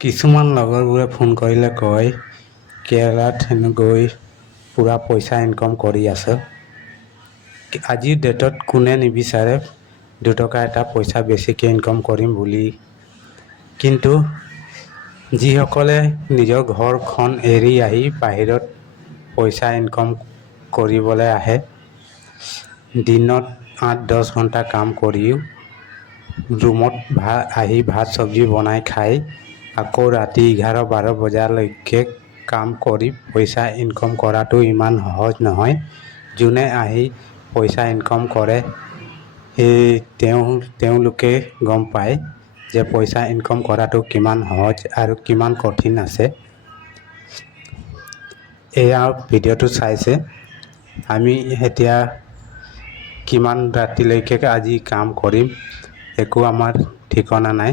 কিছুমান লগৰবোৰে ফোন কৰিলে কয় কেৰালাত হেনো গৈ পূৰা পইচা ইনকম কৰি আছে। আজিৰ ডেটত কোনে নিবিচাৰে দুটকা এটা পইচা বেছিকৈ ইনকম কৰিম বুলি। কিন্তু যিসকলে নিজৰ ঘৰখন এৰি আহি বাহিৰত পইচা ইনকম কৰিবলৈ আহে, দিনত 8-10 ঘণ্টা কাম কৰিও ৰুমত আহি ভাত চব্জি বনাই খাই আকৌ ৰাতি 11-12 বজালৈকে কাম কৰি পইচা ইনকম কৰাটো ইমান সহজ নহয়। যোনে আহি পইচা ইনকম কৰে তেওঁলোকে গম পায় যে পইচা ইনকম কৰাটো কিমান সহজ আৰু কিমান কঠিন আছে। এয়া ভিডিঅ'টো চাইছে, আমি এতিয়া কিমান ৰাতিলৈকে আজি কাম কৰিম একো আমাৰ ঠিকনা নাই।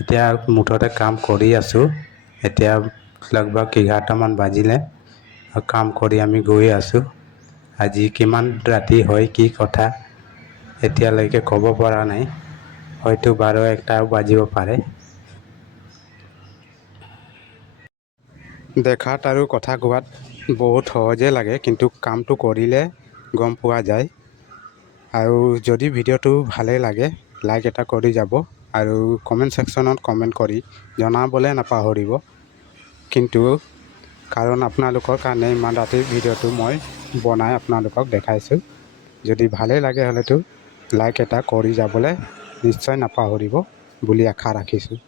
এতিয়া মুঠতে কাম কৰি আছোঁ। এতিয়া লগভগ 11টামান বাজিলে কাম কৰি আমি গৈ আছোঁ। আজি কিমান ৰাতি হয় কি কথা এতিয়ালৈকে ক'ব পৰা নাই, হয়তো 12-1টাও বাজিব পাৰে। দেখাত আৰু কথা কোৱাত বহুত সহজে লাগে, কিন্তু কামটো কৰিলে গম পোৱা যায়। আৰু যদি ভিডিঅ'টো ভালেই লাগে লাইক এটা কৰি যাব আৰু কমেণ্ট ছেকশ্যনত কমেণ্ট কৰি জনাবলৈ নাপাহৰিব। কিন্তু কাৰণ আপোনালোকৰ কাৰণে ইমান ৰাতিৰ ভিডিঅ'টো মই বনাই আপোনালোকক দেখাইছোঁ। যদি ভালেই লাগে হ'লেতো লাইক এটা কৰি যাবলৈ নিশ্চয় নাপাহৰিব বুলি আশা ৰাখিছোঁ।